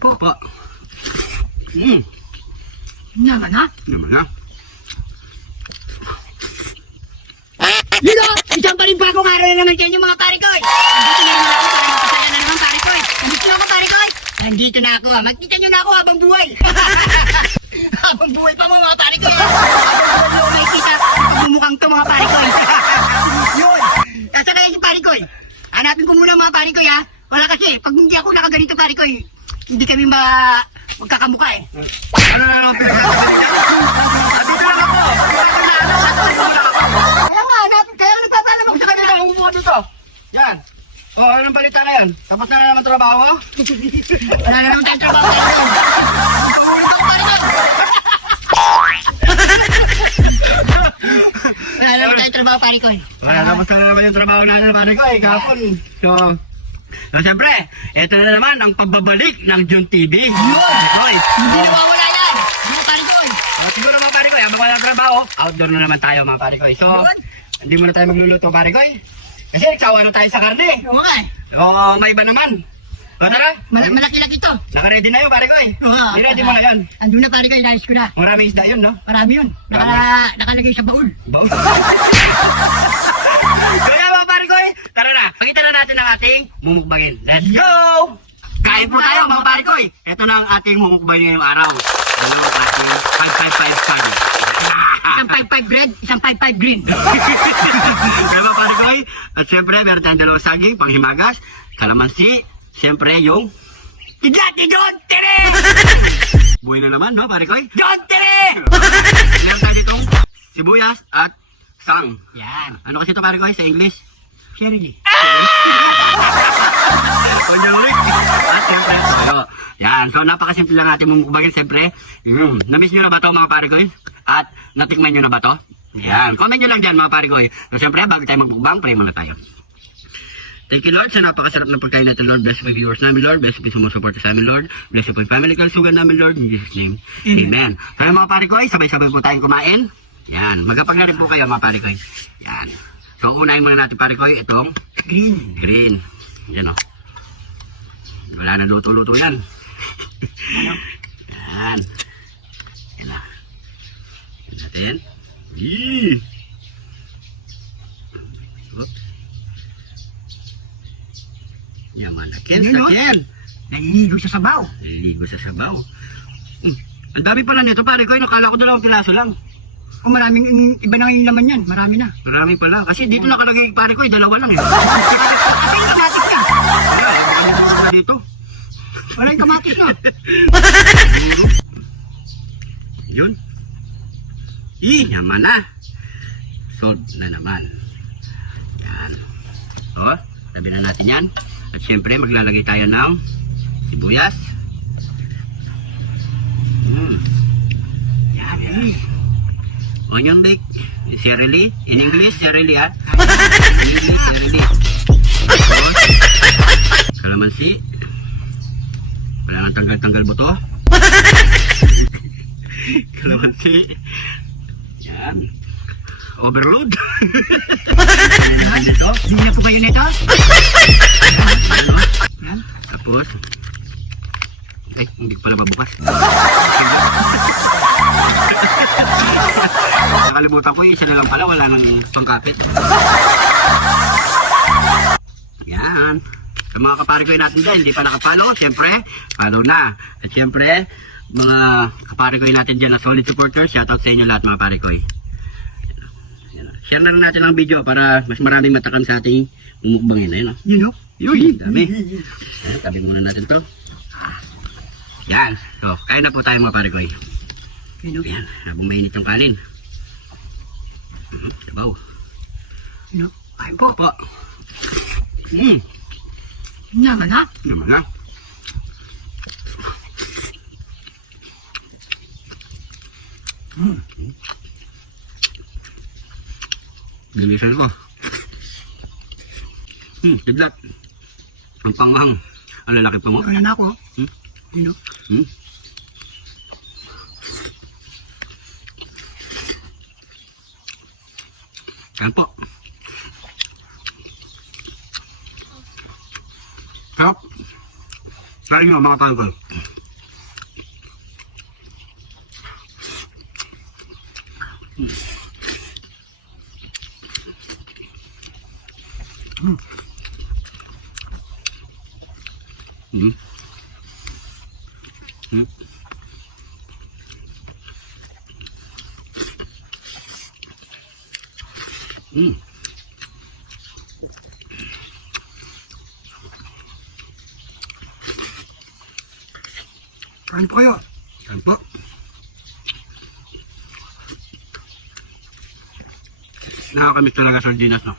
Po. Naman ha? Naman na. Lilo! Isang pa rin pa akong araw na naman sa inyo mga pare ko. Nandito na naman ako para magpasaya na naman pare ko. Nandito na ako pare ko. Nandito na ako. Magkita nyo na ako habang buhay. Habang buhay pa mga pare ko. Habang buhay may kita. Bumukhang to mga pare ko. Yun. Nasa kaya si pare ko. Hanapin ko muna mga pare ko ha. Wala kasi. Pag hindi ako nakaganito pare ko, hindi kami magkakamukha eh. Ano na ako? Dito lang ako. Kaya nga, hanapin. Kaya nga nagpapalam ako Kung sa sa kanila, umuha dito. Yan. Oh, anong balita na yan? Tapos na naman trabaho? Wala na naman tayong trabaho. Wala na naman tayong trabaho, pare ko. Wala, tapos na naman yung trabaho natin, pare ko, kahapon. So, siyempre, ito na naman ang pagbabalik ng John TV. Hoy, Hindi nawawala yan. Hindi, pare ko. siguro mga pare ko, habang wala trabaho, outdoor na naman tayo mga pare ko. So, Yun. hindi muna tayo magluluto, pare ko. Kasi nagsawa na tayo sa karne. Oo nga eh. O, may iba naman. O, tara. Malaki-laki to. Naka-ready na yun, pare ko. Oo. Ready mo na yan. Andun na, pare ko. Inayos ko na. Maraming isda yun, no? Marami yun. Nakalagay sa baul. Baw. Kaya mga pare ko, tara na. Pakita na natin ang ating mumukbangin. Let's go! Kain po tayo mga pare ko. Ito na ang ating mumukbangin ngayong araw. Ano ang ating 555 curry. Isang 5-5 red, isang 5-5 green. Kaya mga pare ko, at syempre meron tayong dalawang saging, panghimagas, kalamansi, syempre yung Tigati, John! Tere! buhay na naman, no pare ko? John, tere! Meron tayo ditong sibuyas at sang. Yan. Ano kasi ito pare ko sa English? Shirley. At siyempre, yan. So, napakasimple lang natin mumukbangin. Siyempre, na-miss nyo na ba ito mga pare ko? At natikman nyo na ba ito? Yan. Comment nyo lang dyan mga pare ko. So, siyempre, bago tayo magbukbang, pray muna tayo. Thank you, Lord, sa napakasarap ng pagkain natin, Lord. Bless po yung viewers namin, Lord. Bless po yung sumusuporta sa amin, Lord. Bless po yung family kalusugan namin, Lord. In Jesus' name. Amen. Kaya mga pare ko, sabay-sabay po tayong kumain. Yan. Magkapag na rin po kayo, mga pare ko. Yan. So, unahin muna natin, pare ko, itong green. Yan, o. Wala na luto-luto yan. Yan. Yan na. Yan natin. Yee! Oops. Yaman na. Ken, Ano? sakyan. Naliligo sa sabaw. Naliligo sa sabaw. Ang dami pala nito, pare ko. Nakala ko 2 piraso lang. Kung maraming iba na ngayon naman yan. Marami na. Marami pala. Kasi dito nakalagay, pare ko, 2 lang eh. Ay, kamatis ka. Wala, dito. Wala yung kamatis no. Yun. Yaman na. Salt na naman. Yan. O, tabi na natin yan. At syempre, maglalagay tayo ng sibuyas. Yan. Onion bake. Shirley. In English, Shirley ha. In English, Shirley. Tapos, kalamansi. Wala nang tanggal-tanggal buto. Kalamansi. Yan. Overload. Yan, ito. Hindi na po kayo nito? Ano? Yan. Tapos, ay, hindi ko pala mabukas. Nakalimutan ko, isa na lang pala, wala nang pangkapit. Yan. Sa mga kapare ko natin dyan, hindi pa nakapalo, siyempre, follow na. At siyempre, mga kapare ko natin dyan na solid supporters, shoutout sa inyo lahat mga pare ko. Share na lang natin ang video para mas maraming matakam sa ating mumukbangin. Ayun o. Yun o. Yun, dami. Ayan, tabi muna natin to. Yan. So, kain na po tayo mga pare ko. Yun o. Ayan, habang mainit yung kalin. Sabaw. Yun o. Kain po. Po. Naman ha? Naman na. Bilisan ko. Tidlat. Ang pangmahang. Ang lalaki pa mo. Wala na ako. Yun o. Kain po. Sarap. Sarap nyo mga pangkol. Hmm. Hmm. Hmm. Kain po kayo. Saan po? Nakakamiss talaga sardinas, no?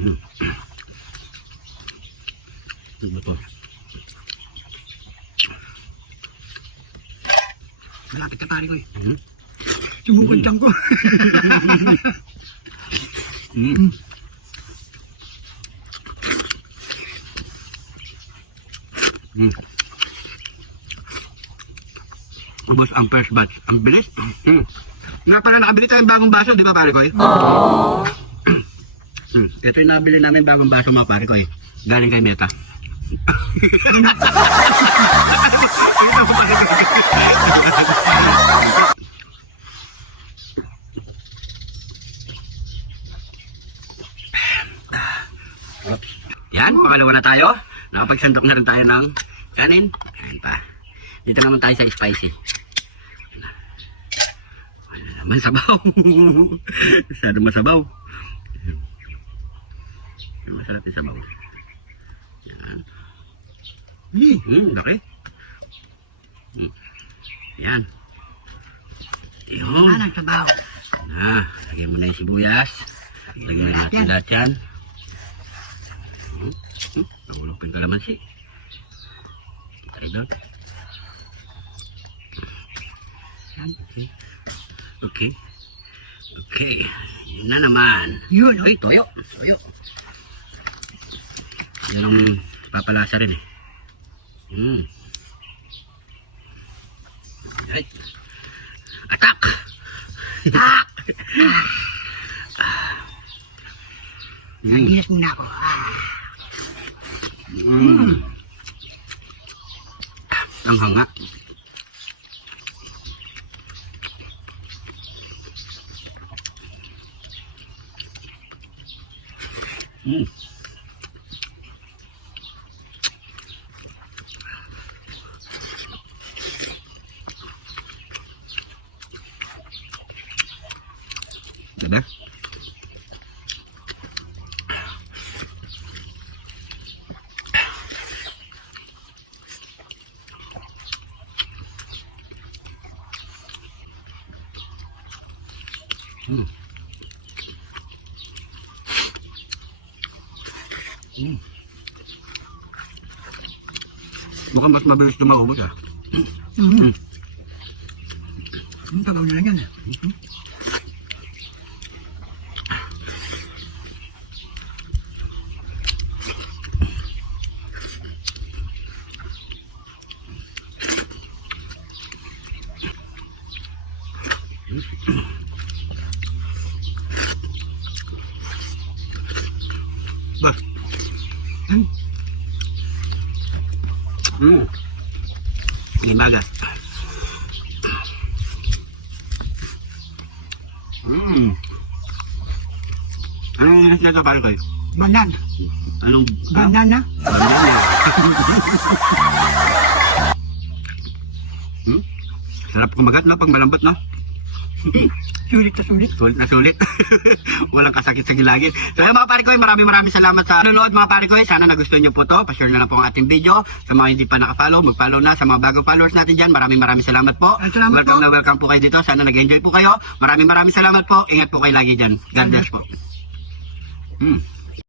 Mm. Ano ba to? Malapit na pare ko eh. Hmm? Sumukod ko. Mm. Mm. Ubos ang first batch. Ang bilis. Mm. Nga pala nakabili tayong bagong baso, di ba pare ko? Ito yung nabili namin bagong baso mga pare ko eh. Galing kay Meta. Yan, pangalawa na tayo. Nakapagsandok na rin tayo ng kanin. Kain pa. Dito naman tayo sa spicy. Wala naman sabaw. Masyado masabaw. Masarap yung sabaw. Yan. Laki. Yan. Yun. Ang sabaw. Lagyan mo na yung sibuyas. Lagyan mo na natin lahat yan. Nahulog pa yung kalamansi. Ayun. Okay. Okay. Yun na naman. Yun, Okay, toyo. Toyo. Yan ang papalasa rin eh. Ay. Atak! Nagilas muna ako. Ang hanga. Diba? Mukhang mas mabilis na maubos ah. Ang tabaw na lang yan. Ba? May bagat. Anong inas na ito para kayo? Bandan. Anong... Bandan na. Sarap kumagat no, pag malambot no? Sulit na sulit. Sulit na sulit. Walang kasakit sa gilagid. So yun mga pare ko, maraming salamat sa nanonood mga pare ko. Sana nagustuhan nyo po to. Pa-share na lang po ang ating video. Sa mga hindi pa naka-follow, mag-follow na. Sa mga bagong followers natin dyan, maraming salamat po. Salamat Welcome po. na welcome po kayo dito. Sana nag-enjoy po kayo. Maraming salamat po. Ingat po kayo lagi dyan. God bless po.